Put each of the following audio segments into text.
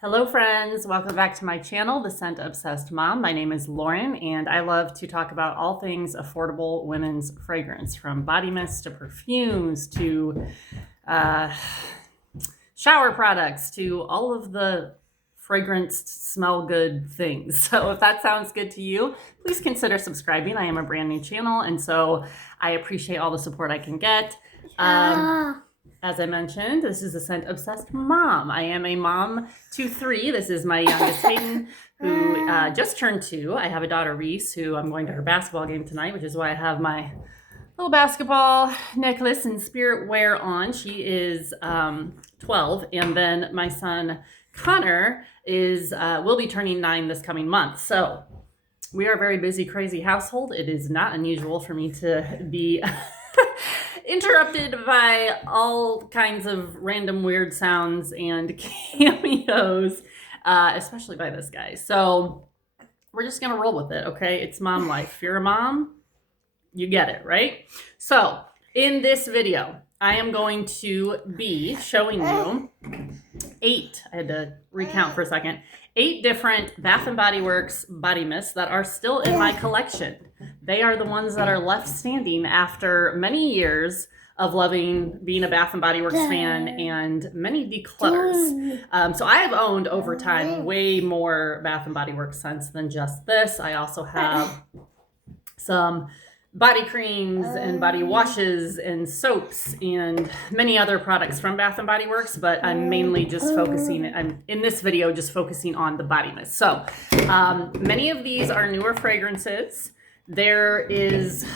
Hello friends, welcome back to my channel, The Scent Obsessed Mom. My name is Lauren and I love to talk about all things affordable women's fragrance, from body mists to perfumes to shower products to all of the fragrance smell good things. So if that sounds good to you, please consider subscribing. I am a brand new channel and so I appreciate all the support I can get. As I mentioned, this is a Scent Obsessed Mom. I am a mom to three. This is my youngest Hayden, who just turned 2. I have a daughter, Reese, who I'm going to her basketball game tonight, which is why I have my little basketball necklace and spirit wear on. She is 12, and then my son, Connor, will be turning 9 this coming month. So we are a very busy, crazy household. It is not unusual for me to be interrupted by all kinds of random weird sounds and cameos, especially by this guy. So we're just gonna roll with it, okay? It's mom life. If you're a mom, you get it, right? So in this video, I am going to be showing you 8, I had to recount for a second, 8 different Bath & Body Works body mists that are still in my collection. They are the ones that are left standing after many years of loving being a Bath & Body Works fan and many declutters. So I have owned over time way more Bath & Body Works scents than just this. I also have some body creams and body washes and soaps and many other products from Bath & Body Works, but I'm mainly just I'm in this video just focusing on the body mist. So many of these are newer fragrances. There is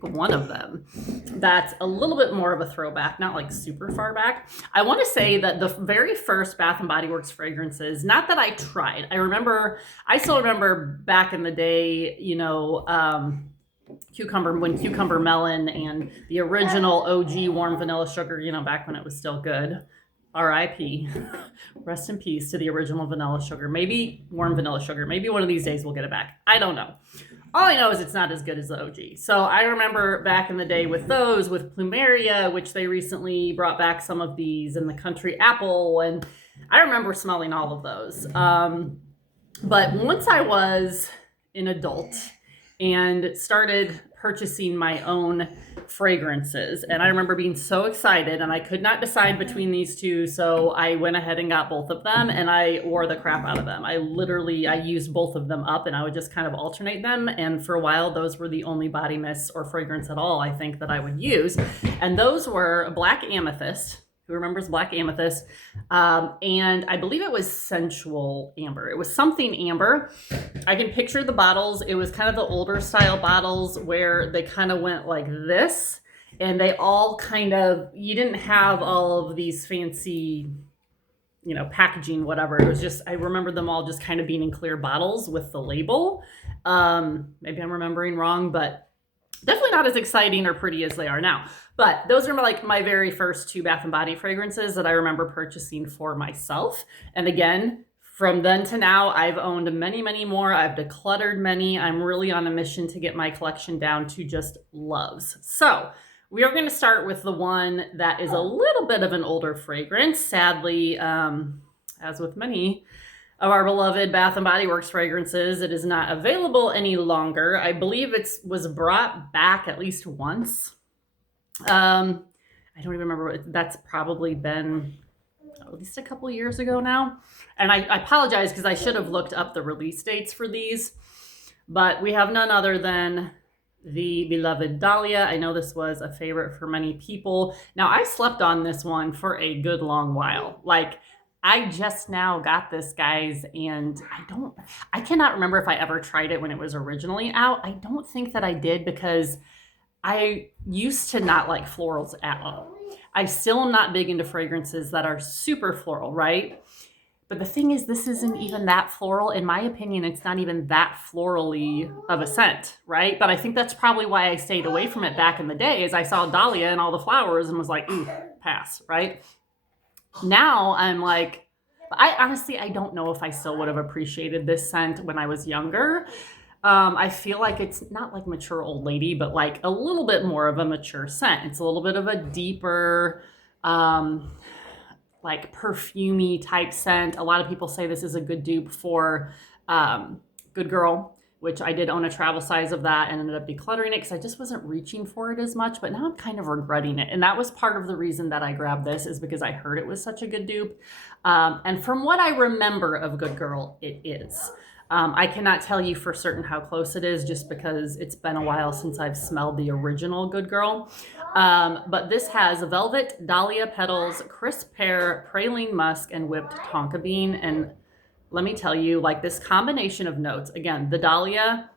one of them that's a little bit more of a throwback, not like super far back. I want to say that the very first Bath & Body Works fragrances, not that I tried. I still remember back in the day, cucumber melon and the original OG warm vanilla sugar, back when it was still good. R.I.P. Rest in peace to the original vanilla sugar. Maybe warm vanilla sugar. Maybe one of these days we'll get it back. I don't know. All I know is it's not as good as the OG. So I remember back in the day with those, with Plumeria, which they recently brought back some of these, and the Country Apple, and I remember smelling all of those. But once I was an adult and started purchasing my own fragrances, and I remember being so excited, and I could not decide between these two, so I went ahead and got both of them, and I wore the crap out of them. I used both of them up, and I would just kind of alternate them, and for a while those were the only body mists or fragrance at all I think that I would use, and those were Black Amethyst. Who remembers Black Amethyst? And I believe it was Sensual Amber. It was something amber. I can picture the bottles. It was kind of the older style bottles where they kind of went like this. And they all you didn't have all of these fancy, packaging, whatever. It was just, I remember them all just kind of being in clear bottles with the label. Maybe I'm remembering wrong, but definitely not as exciting or pretty as they are now. But those are my very first 2 Bath & Body fragrances that I remember purchasing for myself. And again, from then to now, I've owned many, many more. I've decluttered many. I'm really on a mission to get my collection down to just loves. So we are going to start with the one that is a little bit of an older fragrance. Sadly, as with many of our beloved Bath & Body Works fragrances, it is not available any longer. I believe it was brought back at least once. I don't even remember. That's probably been at least a couple years ago now. And I apologize because I should have looked up the release dates for these. But we have none other than the beloved Dahlia. I know this was a favorite for many people. Now, I slept on this one for a good long while. I just now got this, guys, and I cannot remember if I ever tried it when it was originally out. I don't think that I did because I used to not like florals at all. I still am not big into fragrances that are super floral, right? But the thing is, this isn't even that floral. In my opinion, it's not even that florally of a scent, right? But I think that's probably why I stayed away from it back in the day, is I saw Dahlia and all the flowers and was like, ooh, pass, right? Now I'm like, I don't know if I still would have appreciated this scent when I was younger. I feel like it's not like mature old lady, but like a little bit more of a mature scent. It's a little bit of a deeper, like perfumey type scent. A lot of people say this is a good dupe for Good Girl, which I did own a travel size of that and ended up decluttering it because I just wasn't reaching for it as much, but now I'm kind of regretting it. And that was part of the reason that I grabbed this, is because I heard it was such a good dupe. And from what I remember of Good Girl, it is. I cannot tell you for certain how close it is just because it's been a while since I've smelled the original Good Girl. But this has velvet, dahlia petals, crisp pear, praline musk, and whipped tonka bean. And let me tell you, like, this combination of notes, again, the dahlia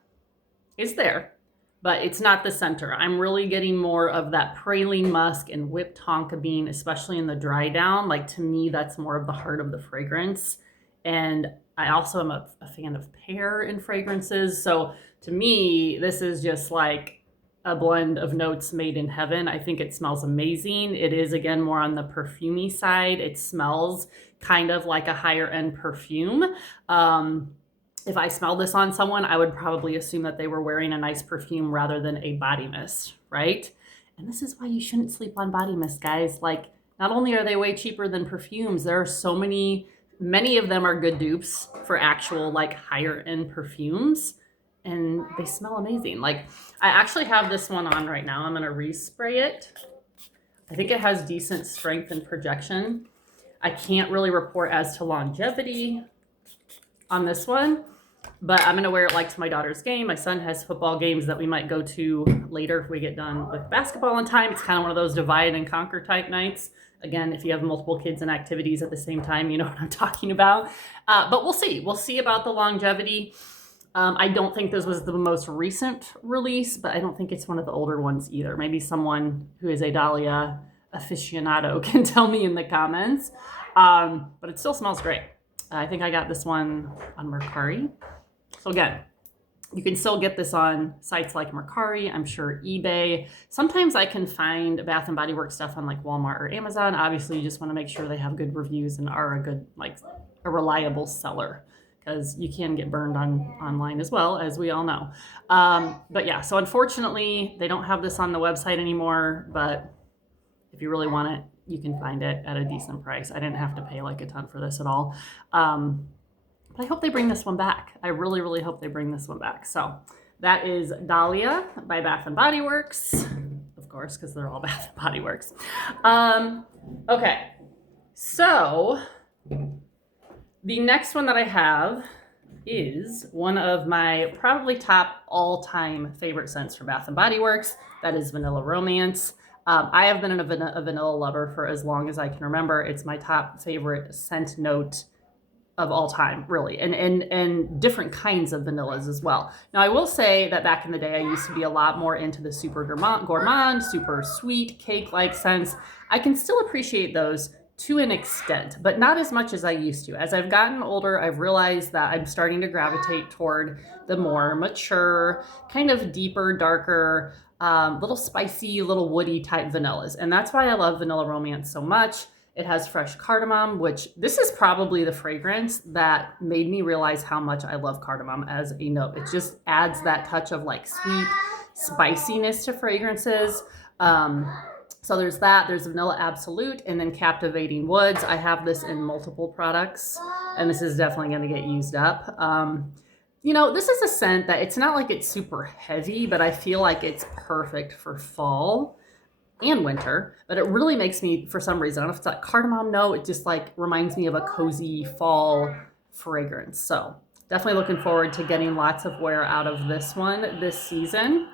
is there, but it's not the center. I'm really getting more of that praline musk and whipped tonka bean, especially in the dry down. Like, to me, that's more of the heart of the fragrance. And I also am a fan of pear in fragrances. So to me, this is just like a blend of notes made in heaven. I think it smells amazing. It is, again, more on the perfumey side. It smells kind of like a higher end perfume. If I smelled this on someone, I would probably assume that they were wearing a nice perfume rather than a body mist, right? And this is why you shouldn't sleep on body mist, guys. Like, not only are they way cheaper than perfumes, there are so many of them are good dupes for actual like higher end perfumes, and they smell amazing. Like, I actually have this one on right now. I'm going to respray it. I think it has decent strength and projection. I can't really report as to longevity on this one, but I'm going to wear it like to my daughter's game. My son has football games that we might go to later if we get done with basketball in time. It's kind of one of those divide and conquer type nights. Again, if you have multiple kids and activities at the same time, you know what I'm talking about. But we'll see. We'll see about the longevity. I don't think this was the most recent release, but I don't think it's one of the older ones either. Maybe someone who is a Dahlia aficionado can tell me in the comments. But it still smells great. I think I got this one on Mercari. So again, you can still get this on sites like Mercari, I'm sure eBay. Sometimes I can find Bath & Body Works stuff on like Walmart or Amazon. Obviously, you just want to make sure they have good reviews and are a good, like, a reliable seller, because you can get burned online as well, as we all know. But yeah, so unfortunately, they don't have this on the website anymore, but if you really want it, you can find it at a decent price. I didn't have to pay like a ton for this at all. But I hope they bring this one back. I really, really hope they bring this one back. So that is Dahlia by Bath & Body Works, of course, because they're all Bath & Body Works. Okay, so the next one that I have is one of my probably top all-time favorite scents from Bath & Body Works. That is Vanilla Romance. I have been a vanilla lover for as long as I can remember. It's my top favorite scent note of all time, really, and different kinds of vanillas as well. Now, I will say that back in the day, I used to be a lot more into the super gourmand, super sweet, cake-like scents. I can still appreciate those to an extent, but not as much as I used to. As I've gotten older, I've realized that I'm starting to gravitate toward the more mature, kind of deeper, darker, little spicy, little woody type vanillas. And that's why I love Vanilla Romance so much. It has fresh cardamom, which this is probably the fragrance that made me realize how much I love cardamom as a note. It just adds that touch of like sweet spiciness to fragrances. So there's that. There's Vanilla Absolute, and then Captivating Woods. I have this in multiple products, and this is definitely going to get used up. You know, this is a scent that it's not like it's super heavy, but I feel like it's perfect for fall and winter. But it really makes me, for some reason, I don't know if it's that cardamom note, it just like reminds me of a cozy fall fragrance. So definitely looking forward to getting lots of wear out of this one this season.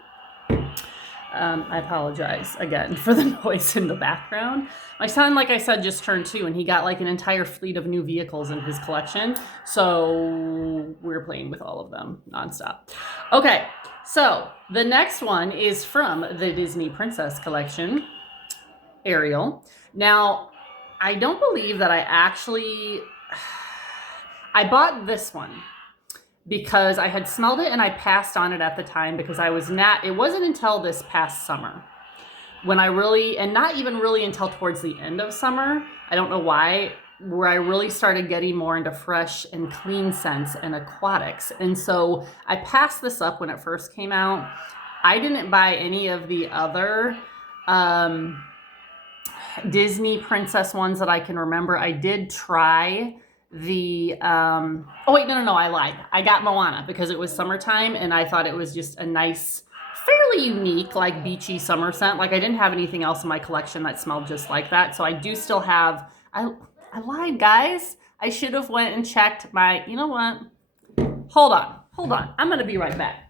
I apologize again for the noise in the background. My son, like I said, just turned 2, and he got like an entire fleet of new vehicles in his collection. So we're playing with all of them nonstop. Okay, so the next one is from the Disney Princess Collection, Ariel. Now, I don't believe that I bought this one because I had smelled it and I passed on it at the time because it wasn't until this past summer when and not even really until towards the end of summer, I don't know why, where I really started getting more into fresh and clean scents and aquatics. And so I passed this up when it first came out. I didn't buy any of the other Disney princess ones that I can remember. I did try the, oh wait, no, I lied. I got Moana because it was summertime and I thought it was just a nice, fairly unique, like beachy summer scent. Like I didn't have anything else in my collection that smelled just like that. So I do still have, I lied, guys. I should have went and checked my, you know what? Hold on. I'm going to be right back.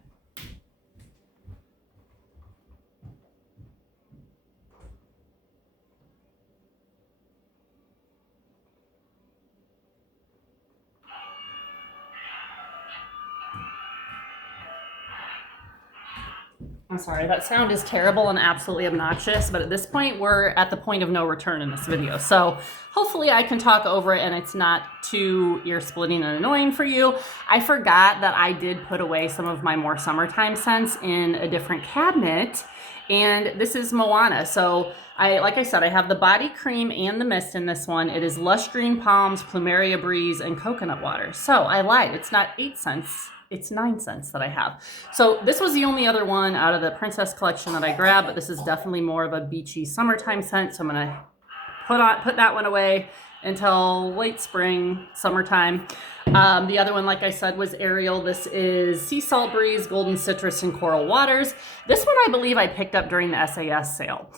I'm sorry, that sound is terrible and absolutely obnoxious, but at this point, we're at the point of no return in this video. So hopefully I can talk over it and it's not too ear-splitting and annoying for you. I forgot that I did put away some of my more summertime scents in a different cabinet, and this is Moana. So like I said, I have the body cream and the mist in this one. It is Lush Green Palms, Plumeria Breeze, and Coconut Water. So I lied, it's not 8 cents. It's 9 cents that I have. So this was the only other one out of the Princess collection that I grabbed, but this is definitely more of a beachy summertime scent. So I'm gonna put that one away until late spring, summertime. The other one, like I said, was Ariel. This is Sea Salt Breeze, Golden Citrus, and Coral Waters. This one I believe I picked up during the SAS sale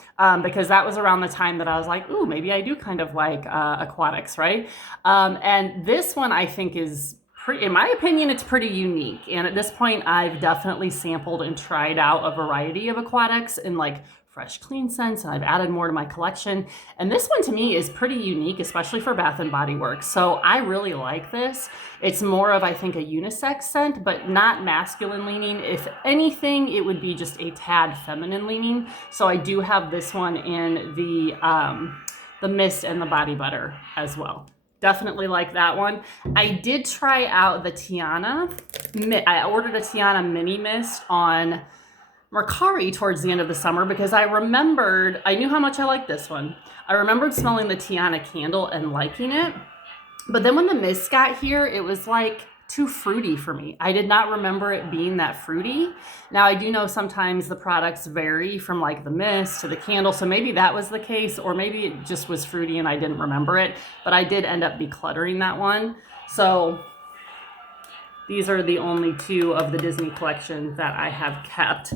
because that was around the time that I was like, ooh, maybe I do kind of like aquatics, right? And this one I think is, in my opinion, it's pretty unique. And at this point, I've definitely sampled and tried out a variety of aquatics in like fresh, clean scents, and I've added more to my collection. And this one to me is pretty unique, especially for Bath & Body Works. So I really like this. It's more of, I think, a unisex scent, but not masculine leaning. If anything, it would be just a tad feminine leaning. So I do have this one in the mist and the body butter as well. Definitely like that one. I did try out the Tiana. I ordered a Tiana mini mist on Mercari towards the end of the summer because I knew how much I liked this one. I remembered smelling the Tiana candle and liking it. But then when the mist got here, it was like too fruity for me. I did not remember it being that fruity. Now I do know sometimes the products vary from like the mist to the candle, so maybe that was the case, or maybe it just was fruity and I didn't remember it, but I did end up decluttering that one. So these are the only 2 of the Disney collection that I have kept.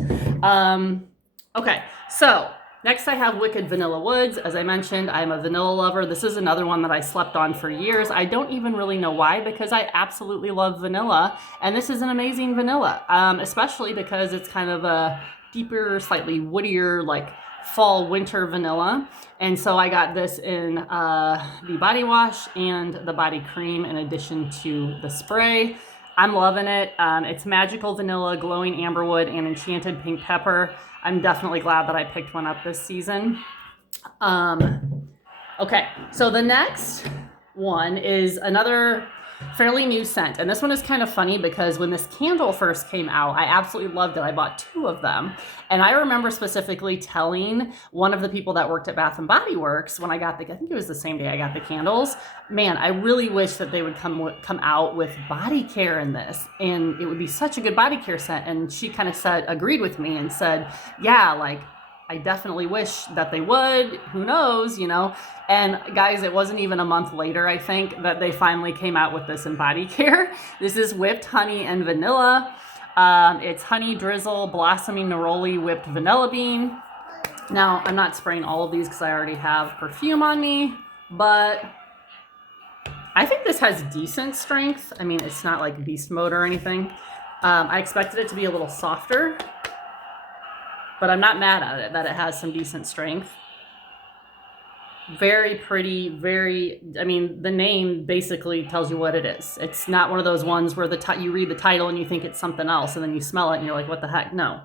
Okay, so next I have Wicked Vanilla Woods. As I mentioned, I'm a vanilla lover. This is another one that I slept on for years. I don't even really know why, because I absolutely love vanilla. And this is an amazing vanilla, especially because it's kind of a deeper, slightly woodier, like fall, winter vanilla. And so I got this in the body wash and the body cream in addition to the spray. I'm loving it. It's magical vanilla, glowing amberwood, and enchanted pink pepper. I'm definitely glad that I picked one up this season. Okay, so the next one is another fairly new scent. And this one is kind of funny because when this candle first came out, I absolutely loved it. I bought 2 of them. And I remember specifically telling one of the people that worked at Bath & Body Works when I got I think it was the same day I got the candles, man, I really wish that they would come out with body care in this. And it would be such a good body care scent. And she kind of agreed with me and said, yeah, like, I definitely wish that they would. Who knows, you know? And guys, it wasn't even a month later, I think, that they finally came out with this in body care. This is whipped honey and vanilla. It's honey drizzle, blossoming neroli, whipped vanilla bean. Now, I'm not spraying all of these because I already have perfume on me, but I think this has decent strength. I mean, it's not like beast mode or anything. I expected it to be a little softer, but I'm not mad at it that it has some decent strength. Very pretty, I mean, the name basically tells you what it is. It's not one of those ones where you read the title and you think it's something else and then you smell it and you're like, what the heck? No.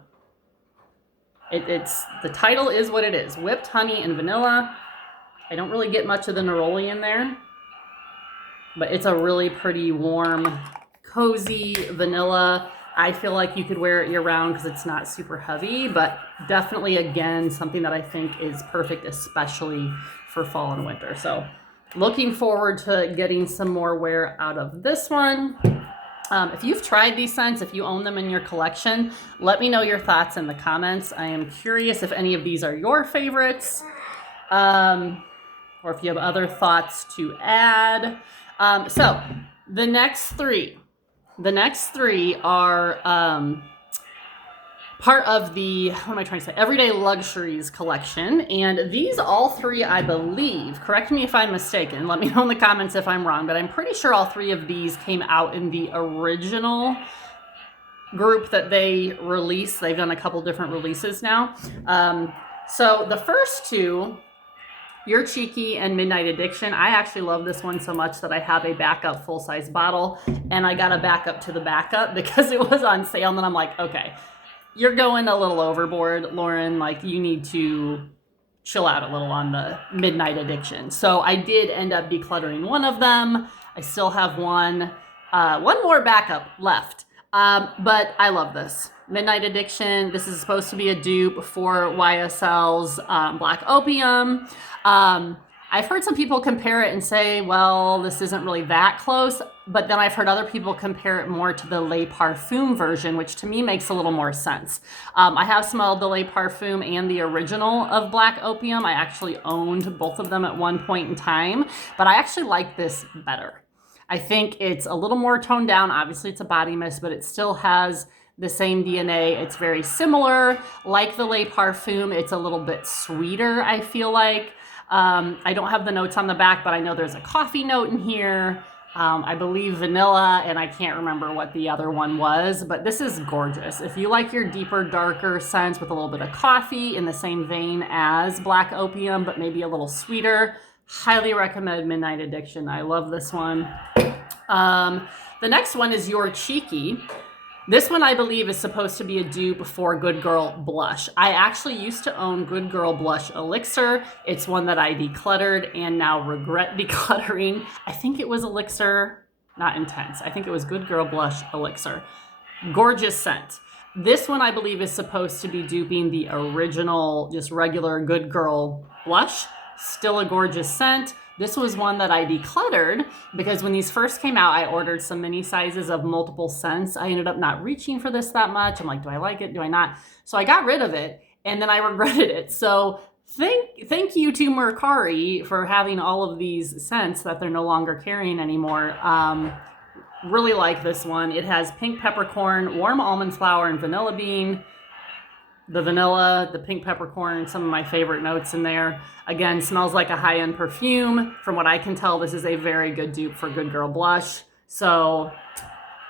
The title is what it is. Whipped honey and vanilla. I don't really get much of the neroli in there, but it's a really pretty warm, cozy vanilla. I feel like you could wear it year round because it's not super heavy, but definitely, again, something that I think is perfect, especially for fall and winter. So looking forward to getting some more wear out of this one. If you've tried these scents, if you own them in your collection, let me know your thoughts in the comments. I am curious if any of these are your favorites. or if you have other thoughts to add. So the next three are part of the, what am I trying to say, Everyday Luxuries collection. And these all three, I believe, correct me if I'm mistaken, let me know in the comments if I'm wrong, but I'm pretty sure all three of these came out in the original group that they released. They've done a couple different releases now. So the first two, You're Cheeky and Midnight Addiction. I actually love this one so much that I have a backup full-size bottle, and I got a backup to the backup because it was on sale. And then I'm like, okay, you're going a little overboard, Lauren. Like, you need to chill out a little on the Midnight Addiction. So I did end up decluttering one of them. I still have one more backup left. But I love this. Midnight Addiction. This is supposed to be a dupe for YSL's Black Opium. I've heard some people compare it and say, well, this isn't really that close. But then I've heard other people compare it more to the Le Parfum version, which to me makes a little more sense. I have smelled the Le Parfum and the original of Black Opium. I actually owned both of them at one point in time, but I actually like this better. I think it's a little more toned down. Obviously, it's a body mist, but it still has the same DNA. It's very similar. Like the Le Parfum, it's a little bit sweeter, I feel like. I don't have the notes on the back, but I know there's a coffee note in here. I believe vanilla, and I can't remember what the other one was, but this is gorgeous. If you like your deeper, darker scents with a little bit of coffee in the same vein as Black Opium, but maybe a little sweeter, highly recommend Midnight Addiction. I love this one. The next one is You're Cheeky. This one, I believe, is supposed to be a dupe for Good Girl Blush. I actually used to own Good Girl Blush Elixir. It's one that I decluttered and now regret decluttering. I think it was Elixir, not Intense. I think it was Good Girl Blush Elixir. Gorgeous scent. This one, I believe, is supposed to be duping the original, just regular Good Girl Blush. Still a gorgeous scent. This was one that I decluttered because when these first came out, I ordered some mini sizes of multiple scents. I ended up not reaching for this that much. I'm like, do I like it? Do I not? So I got rid of it, and then I regretted it. So thank you to Mercari for having all of these scents that they're no longer carrying anymore. Really like this one. It has pink peppercorn, warm almond flour, and vanilla bean. The vanilla, the pink peppercorn, some of my favorite notes in there. Again, smells like a high-end perfume. From what I can tell, this is a very good dupe for Good Girl Blush. So,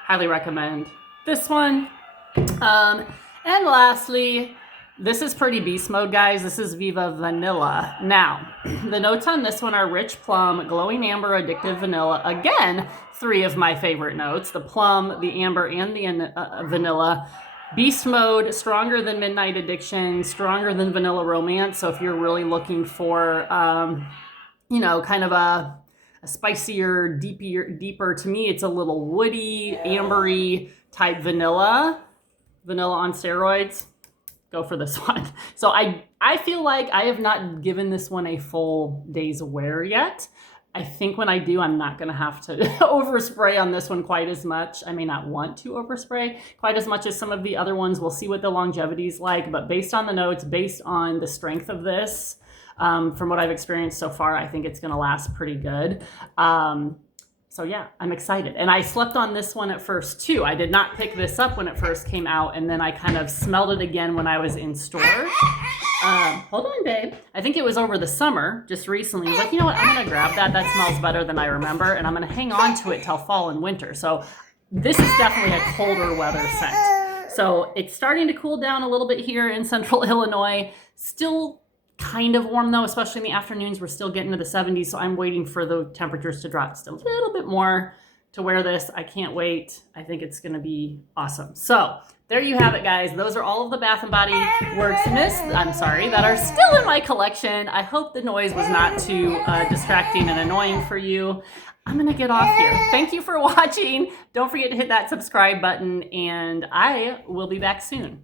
highly recommend this one. And lastly, this is pretty beast mode, guys. This is Viva Vanilla. Now, the notes on this one are rich plum, glowing amber, addictive vanilla. Again, three of my favorite notes. The plum, the amber, and the vanilla. Beast mode, stronger than Midnight Addiction, stronger than Vanilla Romance. So if you're really looking for, kind of a spicier, deeper, to me, it's a little woody, ambery type vanilla on steroids, go for this one. So I feel like I have not given this one a full day's wear yet. I think when I do, I'm not going to have to overspray on this one quite as much. I may not want to overspray quite as much as some of the other ones. We'll see what the longevity is like, but based on the notes, based on the strength of this, from what I've experienced so far, I think it's going to last pretty good. So yeah, I'm excited. And I slept on this one at first too. I did not pick this up when it first came out, and then I kind of smelled it again when I was in store. Hold on, babe. I think it was over the summer, just recently. I was like, you know what? I'm going to grab that. That smells better than I remember, and I'm going to hang on to it till fall and winter. So this is definitely a colder weather scent. So it's starting to cool down a little bit here in central Illinois. Still kind of warm though, especially in the afternoons. We're still getting to the 70s, so I'm waiting for the temperatures to drop still a little bit more to wear this. I can't wait. I think it's going to be awesome. So there you have it, guys. Those are all of the Bath & Body Wordsmiths, that are still in my collection. I hope the noise was not too distracting and annoying for you. I'm going to get off here. Thank you for watching. Don't forget to hit that subscribe button, and I will be back soon.